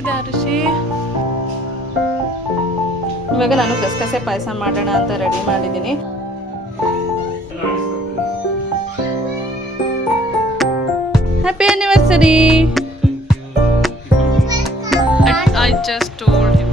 ಇದೆ ಋಷಿ. ಇವಾಗ ನಾನು ಗಸಗಸೆ ಪಾಯಸ ಮಾಡೋಣ ಅಂತ ರೆಡಿ ಮಾಡಿದ್ದೀನಿ. Happy anniversary. I just told him.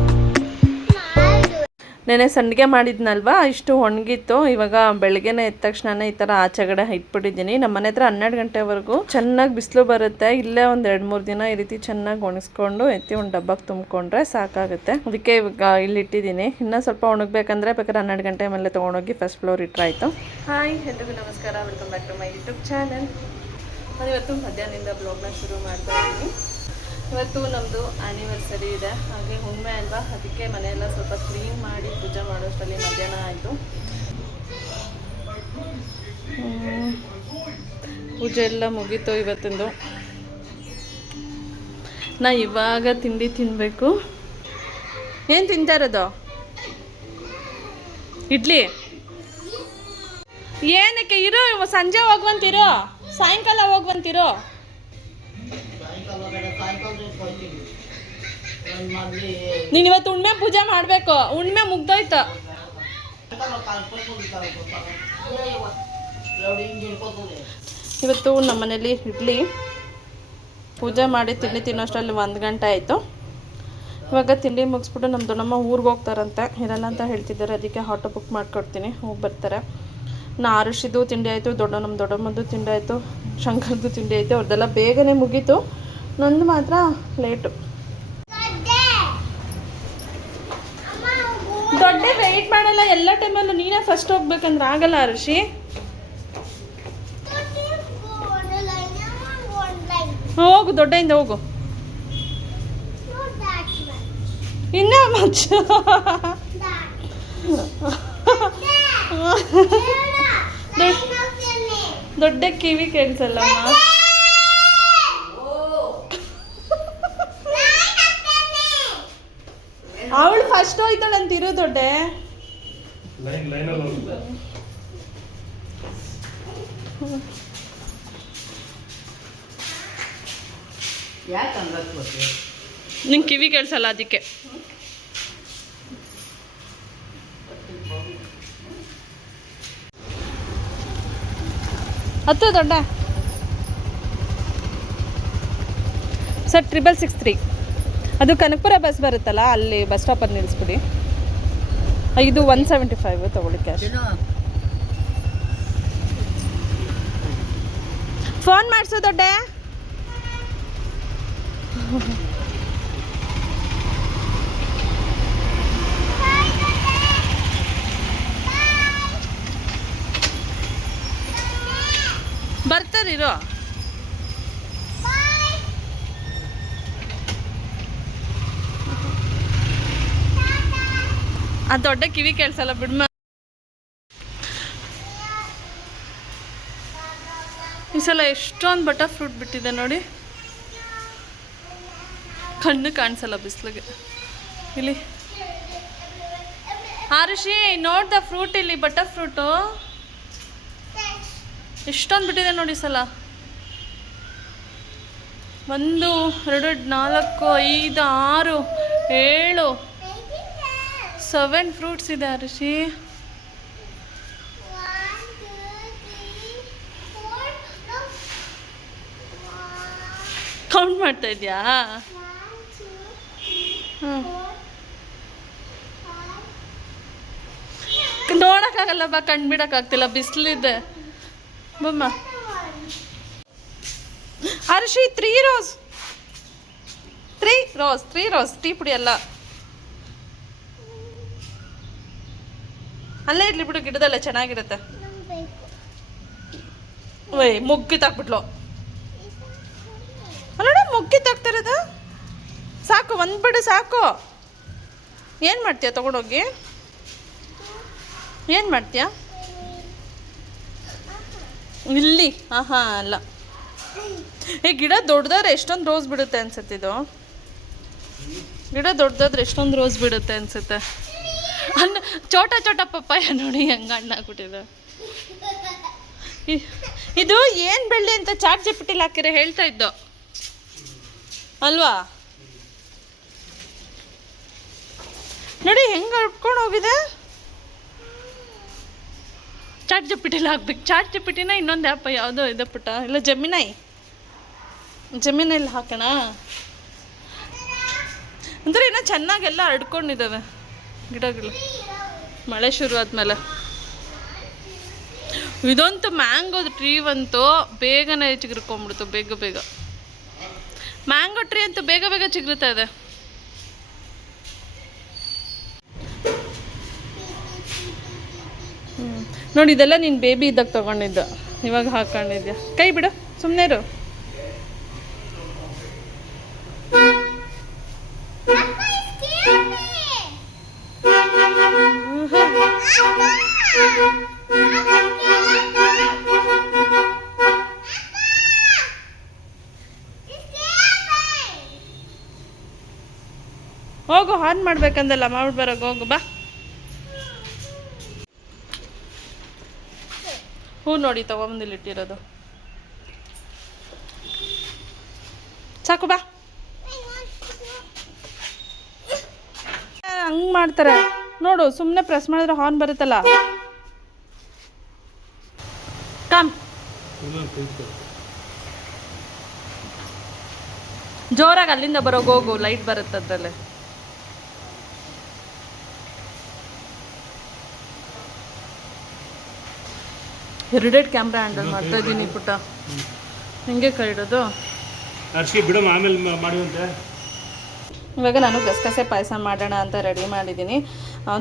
ನೆನೆ ಸಂಡಿಗೆ ಮಾಡಿದ್ನಲ್ವಾ, ಇಷ್ಟು ಒಣಗಿತ್ತು. ಇವಾಗ ಬೆಳಗ್ಗೆನೇ ಎದ್ದ ತಕ್ಷಣ ಈ ಥರ ಆಚೆಗಡೆ ಇಟ್ಬಿಟ್ಟಿದ್ದೀನಿ. ನಮ್ಮ ಮನೆ ಹತ್ರ 12 ಗಂಟೆವರೆಗೂ ಚೆನ್ನಾಗಿ ಬಿಸಿಲು ಬರುತ್ತೆ. ಇಲ್ಲೇ ಒಂದು 2-3 ದಿನ ಈ ರೀತಿ ಚೆನ್ನಾಗಿ ಒಣಗಿಸ್ಕೊಂಡು ಎತ್ತಿ ಒಂದು ಡಬ್ಬಕ್ಕೆ ತುಂಬಿಕೊಂಡ್ರೆ ಸಾಕಾಗುತ್ತೆ. ಅದಕ್ಕೆ ಇವಾಗ ಇಲ್ಲಿ ಇಟ್ಟಿದ್ದೀನಿ. ಇನ್ನೂ ಸ್ವಲ್ಪ ಒಣಗಬೇಕಂದ್ರೆ ಬೇಕಾದ್ರೆ 12 ಗಂಟೆ ಮೇಲೆ ತೊಗೊಂಡೋಗಿ ಫಸ್ಟ್ ಫ್ಲೋರ್ ಇಟ್ಟರಾಯ್ತು. ಹಾಯ್, ಎಲ್ರಿಗೂ ನಮಸ್ಕಾರ. Welcome back to my YouTube channel. ನಾನು ಇವತ್ತು ಮಧ್ಯಾಹ್ನದಿಂದ ಬ್ಲಾಗ್ನ ಶುರು ಮಾಡ್ತಾ ಇದ್ದೀನಿ. ಇವತ್ತು ನಮ್ಮದು ಆ್ಯನಿವರ್ಸರಿ ಇದೆ, ಹಾಗೆ ಹುಣ್ಣಿಮೆ ಅಲ್ವಾ, ಅದಕ್ಕೆ ಮನೆಯೆಲ್ಲ ಸ್ವಲ್ಪ ಕ್ಲೀನ್ ಮಾಡಿ ಪೂಜೆ ಮಾಡೋಷ್ಟರಲ್ಲಿ ಮಧ್ಯಾಹ್ನ ಆಯಿತು. ಪೂಜೆ ಎಲ್ಲ ಮುಗೀತು ಇವತ್ತಿಂದು. ನಾ ಇವಾಗ ತಿಂಡಿ ತಿನ್ನಬೇಕು. ಏನು ತಿಂತಾ ಇರೋದು? ಇಡ್ಲಿ. ಏನಕ್ಕೆ ಇರೋ, ಸಂಜೆ ಹೋಗುವಂತಿರೋ, ಸಾಯಂಕಾಲ ಹೋಗುವಂತಿರೋ. ನೀನು ಇವತ್ತು ಹುಣ್ಣಿಮೆ ಪೂಜೆ ಮಾಡಬೇಕು. ಹುಣ್ಣಿಮೆ ಮುಗ್ದೋಯ್ತು. ಇವತ್ತು ನಮ್ಮ ಮನೇಲಿ ಇಡ್ಲಿ. ಪೂಜೆ ಮಾಡಿ ತಿಂಡಿ ತಿನ್ನೋಷ್ಟರಲ್ಲಿ 1 ಗಂಟೆ ಆಯಿತು. ಇವಾಗ ತಿಂಡಿ ಮುಗಿಸ್ಬಿಟ್ಟು ನಮ್ಮ ದೊಡ್ಡಮ್ಮ ಊರಿಗೆ ಹೋಗ್ತಾರಂತೆ, ಇರಲ್ಲ ಅಂತ ಹೇಳ್ತಿದ್ದಾರೆ. ಅದಕ್ಕೆ ಆಟೋ ಬುಕ್ ಮಾಡಿಕೊಡ್ತೀನಿ, ಹೋಗಿ ಬರ್ತಾರೆ. ಆರುಷಿದು ತಿಂಡಿ ಆಯಿತು, ನಮ್ಮ ದೊಡ್ಡಮ್ಮದ್ದು ತಿಂಡಿ ಆಯಿತು, ಶಂಕರ್ದು ತಿಂಡಿ ಆಯಿತು. ಅವ್ರದ್ದೆಲ್ಲ ಬೇಗನೆ ಮುಗೀತು, ನಂದು ಮಾತ್ರ ಲೇಟು. ದೊಡ್ಡ ವೆಯ್ಟ್ ಮಾಡಲ್ಲ, ಎಲ್ಲ ಟೈಮಲ್ಲೂ ನೀನೇ ಫಸ್ಟ್ ಹೋಗ್ಬೇಕಂದ್ರೆ ಆಗಲ್ಲ ಋಷಿ. ಹೋಗು, ದೊಡ್ಡೆಯಿಂದ ಹೋಗು. ಇನ್ನ ಮಚ್ಚ ದೊಡ್ಡ ಕಿವಿ ಕೇಳಿಸಲ್ಲಮ್ಮ. ಅವಳು ಫಸ್ಟ್ ಹೋಯ್ತಾಳಂತಿರು ದೊಡ್ಡೆ. ನಿಂಗೆ ಕಿವಿ ಕೇಳಿಸಲ್ಲ ಅದಕ್ಕೆ. ಹತ್ತು ದೊಡ್ಡ ಸರ್ 6663. ಅದು ಕನಕಪುರ ಬಸ್ ಬರುತ್ತಲ್ಲ, ಅಲ್ಲಿ ಬಸ್ ಸ್ಟಾಪಲ್ಲಿ ನಿಲ್ಲಿಸ್ಬಿಡಿ. ಇದು 175 ತಗೊಳ್ಳಿ ಕ್ಯಾಶ್. ಫೋನ್ ಮಾಡಿಸು ದೊಡ್ಡೆ. ಬರ್ತಾರಿರೋ. ಆ ದೊಡ್ಡ ಕಿವಿ ಕೇಳಿಸಲ್ಲ ಬಿಡ್ಮ. ಈ ಸಲ ಎಷ್ಟೊಂದು ಬಟರ್ ಫ್ರೂಟ್ ಬಿಟ್ಟಿದೆ ನೋಡಿ. ಕಣ್ಣು ಕಾಣಿಸಲ್ಲ ಬಿಸಿಲಿಗೆ. ಇಲ್ಲಿ ಆರುಷಿ ನೋಡ್ದ ಫ್ರೂಟ್, ಇಲ್ಲಿ ಬಟರ್ ಫ್ರೂಟು ಎಷ್ಟೊಂದು ಬಿಟ್ಟಿದೆ ನೋಡಿ ಸಲ. 1 2 4 5 6 7 7 ಫ್ರೂಟ್ಸ್ ಇದೆ ಋಷಿ. ಕೌಂಟ್ ಮಾಡ್ತಾ ಇದೆಯಾ? ನೋಡೋಕ್ಕಾಗಲ್ಲ ಬಾ, ಕಣ್ಣು ಬಿಡೋಕ್ಕಾಗ್ತಿಲ್ಲ, ಬಿಸಿಲಿದೆ. ಬಮ್ಮ ಹರ್ಷಿ 3 ರೋಸ್ 3 ರೋಸ್ ಟೀ ಪುಡಿ ಅಲ್ಲ, ಅಲ್ಲೇ ಇಡ್ಲಿ ಬಿಡು, ಗಿಡದಲ್ಲೇ ಚೆನ್ನಾಗಿರುತ್ತೆ. ಓಯ್ ಮುಗ್ಗಿ ತಾಕ್ಬಿಟ್ಲು ಅಲ್ಲೋಡ, ಮುಗ್ಗಿ ತಾಕ್ತಿರೋದು ಸಾಕು. ಒಂದು ಬಿಡು ಸಾಕು. ಏನು ಮಾಡ್ತೀಯ ತಗೊಂಡೋಗಿ? ಏನು ಮಾಡ್ತೀಯ ಇಲ್ಲಿ? ಹಾಂ ಅಲ್ಲ, ಈ ಗಿಡ ದೊಡ್ಡದಾದ್ರೆ ಎಷ್ಟೊಂದು ರೋಸ್ ಬಿಡುತ್ತೆ ಅನ್ಸುತ್ತಿದ್ದು. ಗಿಡ ದೊಡ್ಡದಾದ್ರೆ ಎಷ್ಟೊಂದು ರೋಸ್ ಬಿಡುತ್ತೆ ಅನ್ಸುತ್ತೆ. ಅನ್ನ ಚೋಟ ಪಪ್ಪಾಯ ನೋಡಿ ಹೆಂಗೆ ಹಣ್ಣಾಗ್ಬಿಟ್ಟಿದೆ. ಇದು ಏನು ಬೆಳ್ಳಿ ಅಂತ ಚಾಟ್ ಜಿಪಿಟಿಲಿ ಹಾಕಿರ ಹೇಳ್ತಾ ಇದ್ದೋ ಅಲ್ವಾ? ನೋಡಿ ಹೆಂಗೆ ಅಡ್ಕೊಂಡು ಹೋಗಿದೆ. ಚಾಟ್ ಜಿಪಿಟಿಲಿ ಹಾಕ್ಬೇಕು. ಚಾಟ್ ಜಿಪಿಟಿನ ಇನ್ನೊಂದು ಆ್ಯಪ್ ಯಾವುದೋ ಇದೆ ಪುಟ್ಟ, ಇಲ್ಲ ಜಮೀನಲ್ಲಿ ಹಾಕೋಣ ಅಂದರೆ ಇನ್ನೂ ಚೆನ್ನಾಗೆಲ್ಲ ಹರಡ್ಕೊಂಡಿದ್ದಾವೆ ಗಿಡಗಳು ಮಳೆ ಶುರು ಆದಮೇಲೆ. ಇದಂತೂ ಮ್ಯಾಂಗೋದು ಟ್ರೀ ಅಂತೂ ಬೇಗನೆ ಚಿಗುರ್ಕೊಂಬಿಡ್ತು, ಬೇಗ ಮ್ಯಾಂಗೋ ಟ್ರೀ ಅಂತೂ ಬೇಗ ಚಿಗುರುತ್ತಾ ಇದೆ. ನೋಡಿ ಇದೆಲ್ಲ ನೀನು ಬೇಬಿ ಇದ್ದಾಗ ತೊಗೊಂಡಿದ್ದು, ಇವಾಗ ಹಾಕೊಂಡಿದ್ಯಾ. ಕೈ ಬಿಡು, ಸುಮ್ಮನೆ ಇರು. ಹೋಗು, ಆನ್ ಮಾಡ್ಬೇಕಂದಲ್ಲ, ಮಾಡ್ಬಿಟ್ಟು ಬರೋಕೆ ಹೋಗು ಬಾ. ಹೂ ನೋಡಿ ತಗೊಂಬಂದಿಲ್ಲಿ ಇಟ್ಟಿರೋದು, ಸಾಕು ಬಾ. ಹಂಗೆ ಮಾಡ್ತಾರೆ ನೋಡು, ಸುಮ್ಮನೆ ಪ್ರೆಸ್ ಮಾಡಿದ್ರೆ ಹಾರ್ನ್ ಬರುತ್ತಲ್ಲ. ಕಮ್, ಜೋರಾಗಿ ಅಲ್ಲಿಂದ ಬರೋಕೆ ಹೋಗು, ಲೈಟ್ ಬರುತ್ತೆ ಅದರಲ್ಲೇ. ಎರಡೆರಡು ಕ್ಯಾಮ್ರಾ ಹ್ಯಾಂಡಲ್ ಮಾಡ್ತಾ ಇದ್ದೀನಿ ಪುಟ್ಟ. ಹಿಂಗೆ ಕೈ ಇಡೋದು. ಆಮೇಲೆ ಮಾಡುವಂತೆ. ಇವಾಗ ನಾನು ಗಸಗಸೆ ಪಾಯಸ ಮಾಡೋಣ ಅಂತ ರೆಡಿ ಮಾಡಿದ್ದೀನಿ.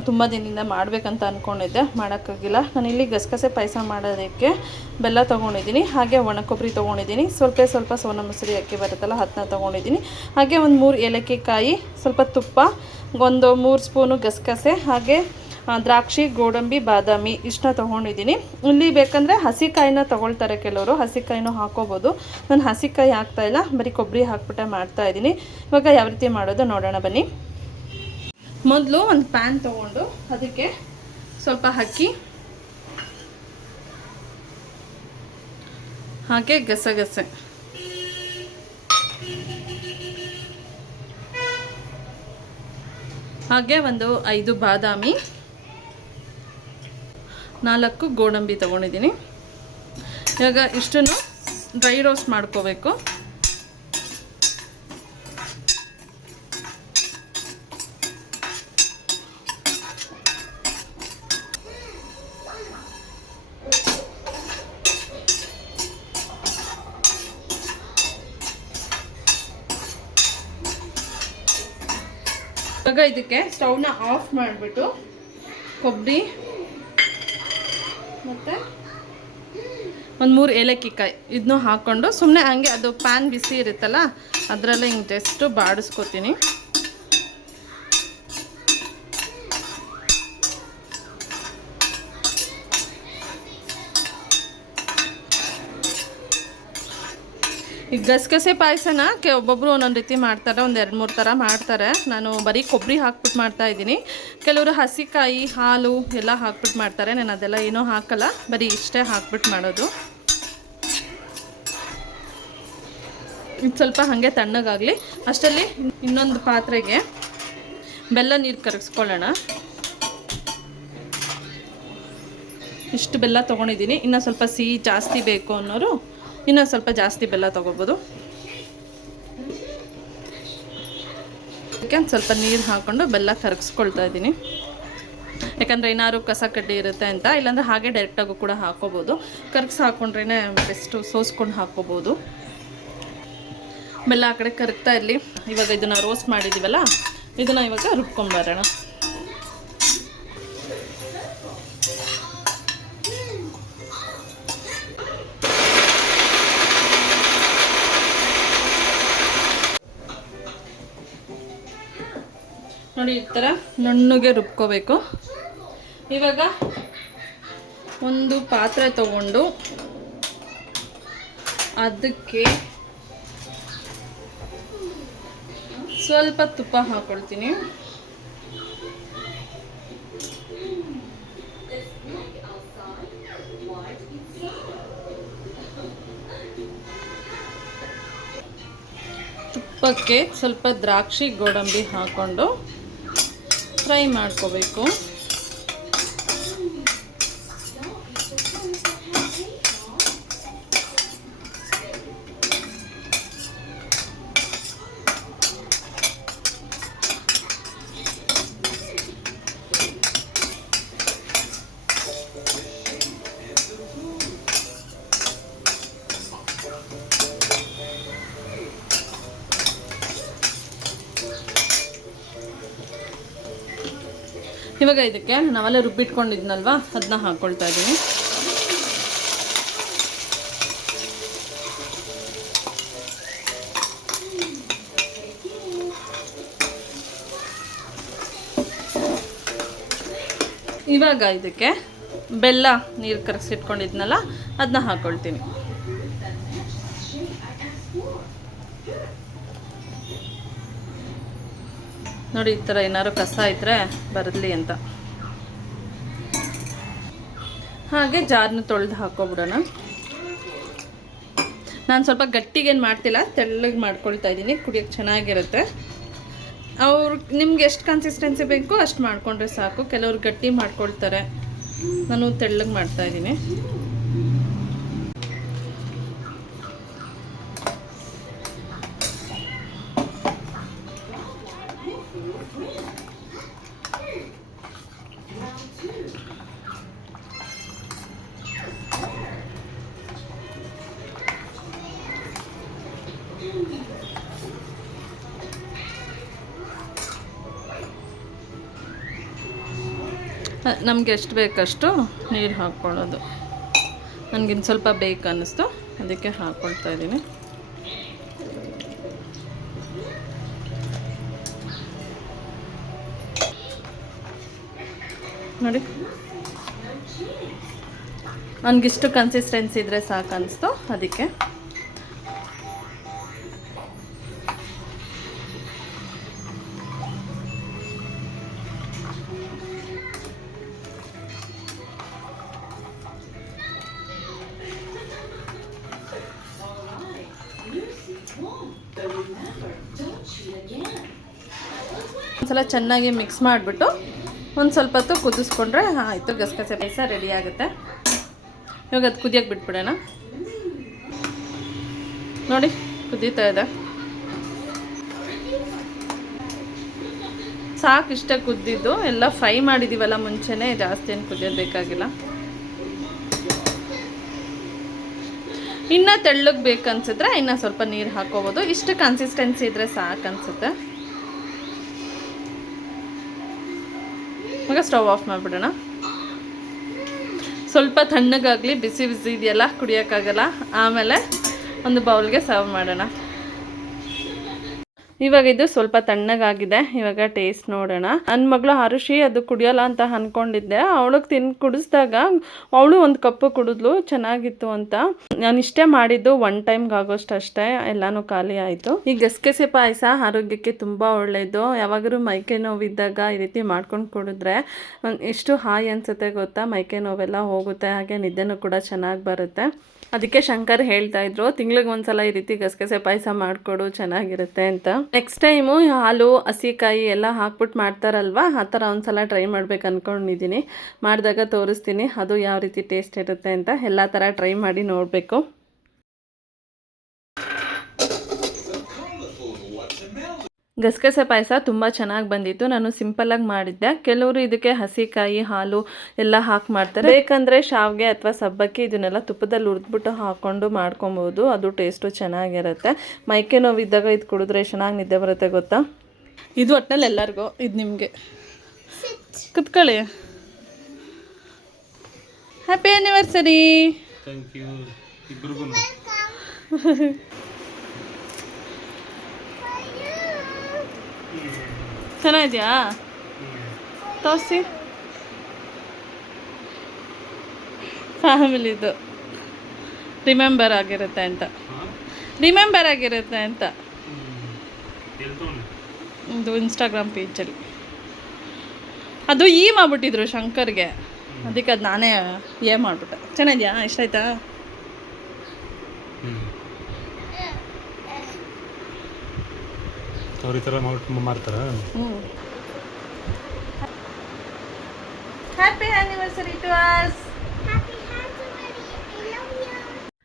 ತುಂಬ ದಿನದಿಂದ ಮಾಡಬೇಕಂತ ಅಂದ್ಕೊಂಡಿದ್ದೆ, ಮಾಡೋಕ್ಕಾಗಿಲ್ಲ. ನಾನಿಲ್ಲಿ ಗಸಗಸೆ ಪಾಯಸ ಮಾಡೋದಕ್ಕೆ ಬೆಲ್ಲ ತೊಗೊಂಡಿದ್ದೀನಿ, ಹಾಗೆ ಒಣ ಕೊಬ್ಬರಿ ತೊಗೊಂಡಿದ್ದೀನಿ, ಸ್ವಲ್ಪ ಸೋನಾ ಮಸೂರಿ ಅಕ್ಕಿ ಬರುತ್ತಲ್ಲ ಅದನ್ನ ತೊಗೊಂಡಿದ್ದೀನಿ, ಹಾಗೆ ಒಂದು 3 ಏಲಕ್ಕಿ ಕಾಯಿ, ಸ್ವಲ್ಪ ತುಪ್ಪ, ಒಂದು 3 ಸ್ಪೂನು ಗಸಗಸೆ, ಹಾಗೆ ದ್ರಾಕ್ಷಿ, ಗೋಡಂಬಿ, ಬಾದಾಮಿ ಇಷ್ಟನ್ನ ತೊಗೊಂಡಿದ್ದೀನಿ. ಇಲ್ಲಿ ಬೇಕಂದರೆ ಹಸಿಕಾಯಿನ ತೊಗೊಳ್ತಾರೆ ಕೆಲವರು, ಹಸಿಕಾಯಿನೂ ಹಾಕೋಬೋದು. ನಾನು ಹಸಿಕಾಯಿ ಹಾಕ್ತಾಯಿಲ್ಲ, ಬರೀ ಕೊಬ್ಬರಿ ಹಾಕ್ಬಿಟ್ಟೆ ಮಾಡ್ತಾಯಿದ್ದೀನಿ. ಇವಾಗ ಯಾವ ರೀತಿ ಮಾಡೋದು ನೋಡೋಣ ಬನ್ನಿ. ಮೊದಲು ಒಂದು ಪ್ಯಾನ್ ತೊಗೊಂಡು ಅದಕ್ಕೆ ಸ್ವಲ್ಪ ಅಕ್ಕಿ, ಹಾಗೆ ಗಸಗಸೆ, ಹಾಗೆ ಒಂದು 5 ಬಾದಾಮಿ, 4 ಗೋಡಂಬಿ ತೊಗೊಂಡಿದ್ದೀನಿ. ಇವಾಗ ಇಷ್ಟನ್ನು ಡ್ರೈ ರೋಸ್ಟ್ ಮಾಡ್ಕೋಬೇಕು. ಇವಾಗ ಇದಕ್ಕೆ ಸ್ಟವ್ನ ಆಫ್ ಮಾಡಿಬಿಟ್ಟು ಕೊಬ್ಬರಿ ಮತ್ತು ಒಂದು 3 ಏಲಕ್ಕಿ ಕಾಯಿ ಇದನ್ನು ಹಾಕ್ಕೊಂಡು ಸುಮ್ಮನೆ ಹಂಗೆ ಅದು ಪ್ಯಾನ್ ಬಿಸಿ ಇರುತ್ತಲ್ಲ ಅದರಲ್ಲೇ ಹಿಂಗೆ ಜಸ್ಟು ಬಾಡಿಸ್ಕೊತೀನಿ. ಈ ಗಸಗಸೆ ಪಾಯಸನ ಒಬ್ಬೊಬ್ಬರು ಒಂದೊಂದು ರೀತಿ ಮಾಡ್ತಾರೆ, ಒಂದು 2-3 ಥರ ಮಾಡ್ತಾರೆ. ನಾನು ಬರೀ ಕೊಬ್ಬರಿ ಹಾಕ್ಬಿಟ್ಟು ಮಾಡ್ತಾಯಿದ್ದೀನಿ. ಕೆಲವರು ಹಸಿಕಾಯಿ, ಹಾಲು ಎಲ್ಲ ಹಾಕ್ಬಿಟ್ಟು ಮಾಡ್ತಾರೆ. ನಾನು ಅದೆಲ್ಲ ಏನೂ ಹಾಕಲ್ಲ, ಬರೀ ಇಷ್ಟೇ ಹಾಕ್ಬಿಟ್ಟು ಮಾಡೋದು. ಇದು ಸ್ವಲ್ಪ ಹಾಗೆ ತಣ್ಣಗಾಗಲಿ. ಅಷ್ಟರಲ್ಲಿ ಇನ್ನೊಂದು ಪಾತ್ರೆಗೆ ಬೆಲ್ಲ ನೀರು ಕರಗಿಸ್ಕೊಳ್ಳೋಣ. ಇಷ್ಟು ಬೆಲ್ಲ ತೊಗೊಂಡಿದ್ದೀನಿ. ಇನ್ನೂ ಸ್ವಲ್ಪ ಸಿಹಿ ಜಾಸ್ತಿ ಬೇಕು ಅನ್ನೋರು ಇನ್ನೂ ಸ್ವಲ್ಪ ಜಾಸ್ತಿ ಬೆಲ್ಲ ತೊಗೋಬೋದು. ಅದಕ್ಕೆ ಸ್ವಲ್ಪ ನೀರು ಹಾಕ್ಕೊಂಡು ಬೆಲ್ಲ ಕರಗಿಸ್ಕೊಳ್ತಾ ಇದ್ದೀನಿ. ಯಾಕಂದರೆ ಏನಾದ್ರು ಕಸ ಕಡ್ಡಿ ಇರುತ್ತೆ ಅಂತ, ಇಲ್ಲಾಂದರೆ ಹಾಗೆ ಡೈರೆಕ್ಟಾಗೂ ಕೂಡ ಹಾಕ್ಕೋಬೋದು. ಕರಗಿಸಿ ಹಾಕ್ಕೊಂಡ್ರೇ ಬೆಸ್ಟು, ಸೋಸ್ಕೊಂಡು ಹಾಕ್ಕೋಬೋದು. ಬೆಲ್ಲ ಆ ಕಡೆ ಕರಗ್ತಾ ಇರಲಿ. ಇವಾಗ ಇದನ್ನು ರೋಸ್ಟ್ ಮಾಡಿದ್ದೀವಲ್ಲ, ಇದನ್ನು ಇವಾಗ ರುಬ್ಕೊಂಬರೋಣ. ನೋಡಿ, ಈ ಥರ ನುಣ್ಣಗೆ ರುಬ್ಕೋಬೇಕು. ಇವಾಗ ಒಂದು ಪಾತ್ರೆ ತಗೊಂಡು ಅದಕ್ಕೆ ಸ್ವಲ್ಪ ತುಪ್ಪ ಹಾಕ್ಕೊಳ್ತೀನಿ. ತುಪ್ಪಕ್ಕೆ ಸ್ವಲ್ಪ ದ್ರಾಕ್ಷಿ, ಗೋಡಂಬಿ ಹಾಕ್ಕೊಂಡು ಫ್ರೈ ಮಾಡ್ಕೋಬೇಕು. ಇವಾಗ ಇದಕ್ಕೆ ನಾವೆಲ್ಲ ರುಬ್ಬಿಟ್ಕೊಂಡಿದ್ನಲ್ವಾ ಅದನ್ನ ಹಾಕ್ಕೊಳ್ತಾ ಇದ್ದೀನಿ. ಇವಾಗ ಇದಕ್ಕೆ ಬೆಲ್ಲ ನೀರು ಕರಗಿಸಿಟ್ಕೊಂಡಿದ್ನಲ್ಲ ಅದನ್ನ ಹಾಕ್ಕೊಳ್ತೀನಿ. ನೋಡಿ, ಈ ಥರ ಏನಾದ್ರು ಕಸ ಇದ್ದರೆ ಬರಲಿ ಅಂತ. ಹಾಗೆ ಜಾರ್ನ ತೊಳೆದು ಹಾಕ್ಕೊಬಿಡೋಣ. ನಾನು ಸ್ವಲ್ಪ ಗಟ್ಟಿಗೇನು ಮಾಡ್ತಿಲ್ಲ, ತೆಳ್ಳಗೆ ಮಾಡ್ಕೊಳ್ತಾ ಇದ್ದೀನಿ, ಕುಡಿಯೋಕ್ಕೆ ಚೆನ್ನಾಗಿರುತ್ತೆ. ನಿಮ್ಗೆ ಎಷ್ಟು ಕನ್ಸಿಸ್ಟೆನ್ಸಿ ಬೇಕೋ ಅಷ್ಟು ಮಾಡಿಕೊಂಡ್ರೆ ಸಾಕು. ಕೆಲವರು ಗಟ್ಟಿ ಮಾಡ್ಕೊಳ್ತಾರೆ, ನಾನು ತೆಳ್ಳಗೆ ಮಾಡ್ತಾಯಿದ್ದೀನಿ. ನಮಗೆ ಎಷ್ಟು ಬೇಕಷ್ಟು ನೀರು ಹಾಕ್ಕೊಳ್ಳೋದು. ನನಗಿನ್ನು ಸ್ವಲ್ಪ ಬೇಕು ಅನ್ನಿಸ್ತು, ಅದಕ್ಕೆ ಹಾಕ್ಕೊಳ್ತಾ ಇದ್ದೀನಿ. ನೋಡಿ, ನನಗಿಷ್ಟು ಕನ್ಸಿಸ್ಟೆನ್ಸಿ ಇದ್ದರೆ ಸಾಕು ಅನ್ನಿಸ್ತು, ಅದಕ್ಕೆ. ಒಂದ್ಸಲ ಚೆನ್ನಾಗಿ ಮಿಕ್ಸ್ ಮಾಡಿಬಿಟ್ಟು ಒಂದು ಸ್ವಲ್ಪ ಹೊತ್ತು ಕುದಿಸ್ಕೊಂಡ್ರೆ ಆಯಿತು, ಗಸಗಸೆ ಪಾಯಸ ರೆಡಿ ಆಗುತ್ತೆ. ಇವಾಗ ಅದು ಕುದಿಯೋಕೆ ಬಿಟ್ಬಿಡೋಣ. ನೋಡಿ, ಕುದೀತಾ ಇದೆ. ಸಾಕು, ಇಷ್ಟೇ ಕುದ್ದಿದ್ದು. ಎಲ್ಲ ಫ್ರೈ ಮಾಡಿದ್ದೀವಲ್ಲ ಮುಂಚೆನೇ, ಜಾಸ್ತಿ ಏನು ಕುದಿಯೋದು ಬೇಕಾಗಿಲ್ಲ. ಇನ್ನೂ ತೆಳ್ಳಗೆ ಬೇಕನ್ಸಿದ್ರೆ ಇನ್ನೂ ಸ್ವಲ್ಪ ನೀರು ಹಾಕ್ಕೋಬೋದು. ಇಷ್ಟು ಕನ್ಸಿಸ್ಟೆನ್ಸಿ ಇದ್ದರೆ ಸಾಕು ಅನಿಸುತ್ತೆ. ಇವಾಗ ಸ್ಟವ್ ಆಫ್ ಮಾಡಿಬಿಡೋಣ. ಸ್ವಲ್ಪ ತಣ್ಣಗಾಗಲಿ, ಬಿಸಿ ಬಿಸಿ ಇದೆಯಲ್ಲ ಕುಡಿಯೋಕ್ಕಾಗಲ್ಲ. ಆಮೇಲೆ ಒಂದು ಬೌಲ್ಗೆ ಸರ್ವ್ ಮಾಡೋಣ. ಇವಾಗ ಇದು ಸ್ವಲ್ಪ ತಣ್ಣಗಾಗಿದೆ. ಇವಾಗ ಟೇಸ್ಟ್ ನೋಡೋಣ. ನನ್ನ ಮಗಳು ಹರುಷಿ ಅದು ಕುಡಿಯೋಲ್ಲ ಅಂತ ಅಂದ್ಕೊಂಡಿದ್ದೆ. ಅವಳಿಗೆ ಕುಡಿಸಿದಾಗ ಅವಳು ಒಂದು ಕಪ್ಪು ಕುಡಿದ್ಲು, ಚೆನ್ನಾಗಿತ್ತು ಅಂತ. ನಾನು ಇಷ್ಟೇ ಮಾಡಿದ್ದು 1 ಟೈಮ್ಗೆ ಆಗೋಷ್ಟು ಅಷ್ಟೇ, ಎಲ್ಲನೂ ಖಾಲಿ ಆಯಿತು. ಈ ಗಸಗಸೆ ಪಾಯಸ ಆರೋಗ್ಯಕ್ಕೆ ತುಂಬ ಒಳ್ಳೆಯದು. ಯಾವಾಗಲೂ ಮೈಕೈ ನೋವಿದ್ದಾಗ ಈ ರೀತಿ ಮಾಡ್ಕೊಂಡು ಕುಡಿದ್ರೆ ಎಷ್ಟು ಹಾಯ್ ಅನಿಸುತ್ತೆ ಗೊತ್ತಾ. ಮೈಕೈ ನೋವೆಲ್ಲ ಹೋಗುತ್ತೆ, ಹಾಗೆ ನಿದ್ದೆನೂ ಕೂಡ ಚೆನ್ನಾಗಿ ಬರುತ್ತೆ. ಅದಕ್ಕೆ ಶಂಕರ್ ಹೇಳ್ತಾ ಇದ್ರು, ತಿಂಗ್ಳಿಗೆ ಒಂದ್ಸಲ ಈ ರೀತಿ ಗಸಗಸೆ ಪಾಯಸ ಮಾಡಿಕೊಡು, ಚೆನ್ನಾಗಿರುತ್ತೆ ಅಂತ. ನೆಕ್ಸ್ಟ್ ಟೈಮು ಹಾಲು, ಹಸಿಕಾಯಿ ಎಲ್ಲ ಹಾಕ್ಬಿಟ್ಟು ಮಾಡ್ತಾರಲ್ವ, ಆ ಥರ ಒಂದ್ಸಲ ಟ್ರೈ ಮಾಡ್ಬೇಕು ಅಂದ್ಕೊಂಡಿದ್ದೀನಿ. ಮಾಡಿದಾಗ ತೋರಿಸ್ತೀನಿ ಅದು ಯಾವ ರೀತಿ ಟೇಸ್ಟ್ ಇರುತ್ತೆ ಅಂತ. ಎಲ್ಲ ಥರ ಟ್ರೈ ಮಾಡಿ ನೋಡಬೇಕು. ಗಸಗಸೆ ಪಾಯಸ ತುಂಬ ಚೆನ್ನಾಗಿ ಬಂದಿತ್ತು. ನಾನು ಸಿಂಪಲ್ಲಾಗಿ ಮಾಡಿದ್ದೆ. ಕೆಲವರು ಇದಕ್ಕೆ ಹಸಿಕಾಯಿ, ಹಾಲು ಎಲ್ಲ ಹಾಕಿ ಮಾಡ್ತಾರೆ. ಬೇಕಂದರೆ ಶಾವಿಗೆ ಅಥವಾ ಸಬ್ಬಕ್ಕಿ ಇದನ್ನೆಲ್ಲ ತುಪ್ಪದಲ್ಲಿ ಹುರಿದ್ಬಿಟ್ಟು ಹಾಕ್ಕೊಂಡು ಮಾಡ್ಕೊಬೋದು. ಅದು ಟೇಸ್ಟು ಚೆನ್ನಾಗಿರುತ್ತೆ. ಮೈಕೆ ನೋವಿದ್ದಾಗ ಇದು ಕುಡಿದ್ರೆ ಚೆನ್ನಾಗಿ ನಿದ್ದೆ ಬರುತ್ತೆ ಗೊತ್ತಾ. ಇದು ಒಟ್ಟಿನಲ್ಲಿ ಎಲ್ಲರಿಗೂ, ಇದು ನಿಮಗೆ. ಕುತ್ಕೊಳ್ಳಿ. Happy anniversary. ಥ್ಯಾಂಕ್ ಯು ಇಬ್ಬರಿಗೂ. ಚೆನ್ನಾಗಿದೆಯಾ? ತೋರಿಸಿ. ಫ್ಯಾಮಿಲಿದು ರಿಮೆಂಬರ್ ಆಗಿರುತ್ತೆ ಅಂತ. ಇದು ಇನ್ಸ್ಟಾಗ್ರಾಮ್ ಪೇಜಲ್ಲಿ ಅದು ಮಾಡ್ಬಿಟ್ಟಿದ್ರು ಶಂಕರ್ಗೆ, ಅದಕ್ಕೆ ಅದು ನಾನೇ ಮಾಡಿಬಿಟ್ಟೆ. ಚೆನ್ನಾಗಿದೆಯಾ? ಇಷ್ಟ ಆಯ್ತಾ? ಅವ್ರ ಈ ಥರ ಮಾಡ್ತಾರ. Anniversary to us.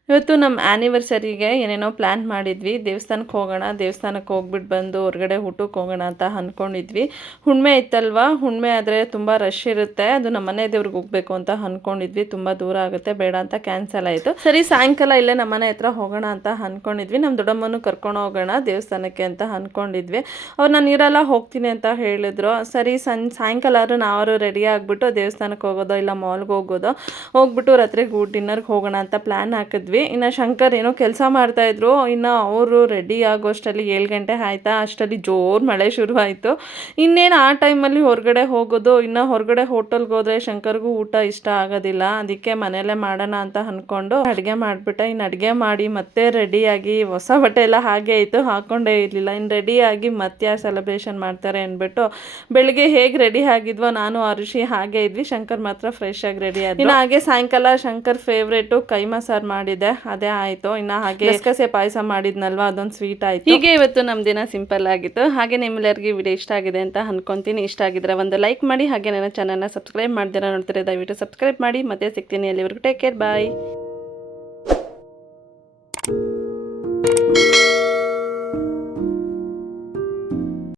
ಇವತ್ತು ನಮ್ಮ ಆ್ಯನಿವರ್ಸರಿಗೆ ಏನೇನೋ ಪ್ಲ್ಯಾನ್ ಮಾಡಿದ್ವಿ. ದೇವಸ್ಥಾನಕ್ಕೆ ಹೋಗೋಣ, ದೇವಸ್ಥಾನಕ್ಕೆ ಹೋಗ್ಬಿಟ್ಟು ಬಂದು ಹೊರಗಡೆ ಊಟಕ್ಕೆ ಹೋಗೋಣ ಅಂತ ಅಂದ್ಕೊಂಡಿದ್ವಿ. ಹುಣ್ಣಿಮೆ ಇತ್ತಲ್ವ, ಹುಣ್ಣಿಮೆ ಆದರೆ ತುಂಬ ರಶ್ ಇರುತ್ತೆ. ಅದು ನಮ್ಮ ಮನೆ ದೇವ್ರಿಗೆ ಹೋಗಬೇಕು ಅಂತ ಅಂದ್ಕೊಂಡಿದ್ವಿ. ತುಂಬ ದೂರ ಆಗುತ್ತೆ, ಬೇಡ ಅಂತ ಕ್ಯಾನ್ಸಲ್ ಆಯಿತು. ಸರಿ ಸಾಯಂಕಾಲ ಇಲ್ಲೇ ನಮ್ಮ ಮನೆ ಹತ್ರ ಹೋಗೋಣ ಅಂತ ಅಂದ್ಕೊಂಡಿದ್ವಿ. ನಮ್ಮ ದೊಡ್ಡಮ್ಮನೂ ಕರ್ಕೊಂಡು ಹೋಗೋಣ ದೇವಸ್ಥಾನಕ್ಕೆ ಅಂತ ಅಂದ್ಕೊಂಡಿದ್ವಿ. ಅವ್ರು ನಾನು ಇರಲ್ಲ, ಹೋಗ್ತೀನಿ ಅಂತ ಹೇಳಿದ್ರು. ಸರಿ ಸಾಯಂಕಾಲ ಆದರೂ ನಾವು ರೆಡಿ ಆಗಿಬಿಟ್ಟು ದೇವಸ್ಥಾನಕ್ಕೆ ಹೋಗೋದೋ ಇಲ್ಲ ಮಾಲ್ಗೆ ಹೋಗ್ಬಿಟ್ಟು ರಾತ್ರಿಗೆ ಡಿನ್ನರ್ಗೆ ಹೋಗೋಣ ಅಂತ ಪ್ಲ್ಯಾನ್ ಹಾಕಿದ್ವಿ. ಇನ್ನು ಶಂಕರ್ ಏನೋ ಕೆಲಸ ಮಾಡ್ತಾಯಿದ್ರು. ಇನ್ನು ಅವರು ರೆಡಿ ಆಗೋಷ್ಟರಲ್ಲಿ 7 ಗಂಟೆ ಆಯಿತಾ, ಅಷ್ಟರಲ್ಲಿ ಜೋರು ಮಳೆ ಶುರುವಾಯಿತು. ಇನ್ನೇನು ಆ ಟೈಮಲ್ಲಿ ಹೊರಗಡೆ ಹೋಗೋದು. ಇನ್ನು ಹೊರಗಡೆ ಹೋಟೆಲ್ಗೆ ಹೋದರೆ ಶಂಕರ್ಗೂ ಊಟ ಇಷ್ಟ ಆಗೋದಿಲ್ಲ. ಅದಕ್ಕೆ ಮನೆಯಲ್ಲೇ ಮಾಡೋಣ ಅಂತ ಅಂದ್ಕೊಂಡು ಅಡುಗೆ ಮಾಡಿಬಿಟ್ಟೆ. ಇನ್ನು ಅಡುಗೆ ಮಾಡಿ ಮತ್ತೆ ರೆಡಿಯಾಗಿ ಹೊಸ ಬಟ್ಟೆ ಎಲ್ಲ ಹಾಗೆ ಆಯಿತು, ಹಾಕ್ಕೊಂಡೇ ಇರಲಿಲ್ಲ. ಇನ್ನು ರೆಡಿಯಾಗಿ ಮತ್ತೆ ಯಾರು ಸೆಲೆಬ್ರೇಷನ್ ಮಾಡ್ತಾರೆ ಅಂದ್ಬಿಟ್ಟು ಬೆಳಿಗ್ಗೆ ಹೇಗೆ ರೆಡಿ ಆಗಿದ್ವೋ ನಾನು ಅರುಷಿ ಹಾಗೆ ಇದ್ವಿ. ಶಂಕರ್ ಮಾತ್ರ ಫ್ರೆಶ್ ಆಗಿ ರೆಡಿ ಆದ್ವಿ. ಇನ್ನು ಹಾಗೆ ಸಾಯಂಕಾಲ ಶಂಕರ್ ಫೇವ್ರೇಟು ಕೈಮಾ ಸಾರು ಮಾಡಿದೆ, ಅದೇ ಆಯಿತು. ಇನ್ನು ಹಾಗೆ ಗಸಗಸೆ ಪಾಯಸ ಮಾಡಿದ್ನಲ್ವ, ಅದೊಂದು ಸ್ವೀಟ್ ಆಯಿತು. ಹೀಗೆ ಇವತ್ತು ನಮ್ಮ ದಿನ ಸಿಂಪಲ್ ಆಗಿತ್ತು. ಹಾಗೆ ನಿಮ್ಮೆಲ್ಲರಿಗೂ ವಿಡಿಯೋ ಇಷ್ಟ ಆಗಿದೆ ಅಂತ ಅನ್ಕೊಂತೀನಿ. ಇಷ್ಟ ಆಗಿದ್ರೆ ಒಂದು ಲೈಕ್ ಮಾಡಿ, ಹಾಗೆ ನನ್ನ ಚಾನಲ್ನ ಸಬ್ಸ್ಕ್ರೈಬ್ ಮಾಡ್ದಿರ ನೋಡ್ತೀರಾ ದಯವಿಟ್ಟು ಸಬ್ಸ್ಕ್ರೈಬ್ ಮಾಡಿ. ಮತ್ತೆ ಸಿಗ್ತೀನಿ, ಅಲ್ಲಿವರೆಗೂ ಟೇಕ್ ಕೇರ್, ಬಾಯ್.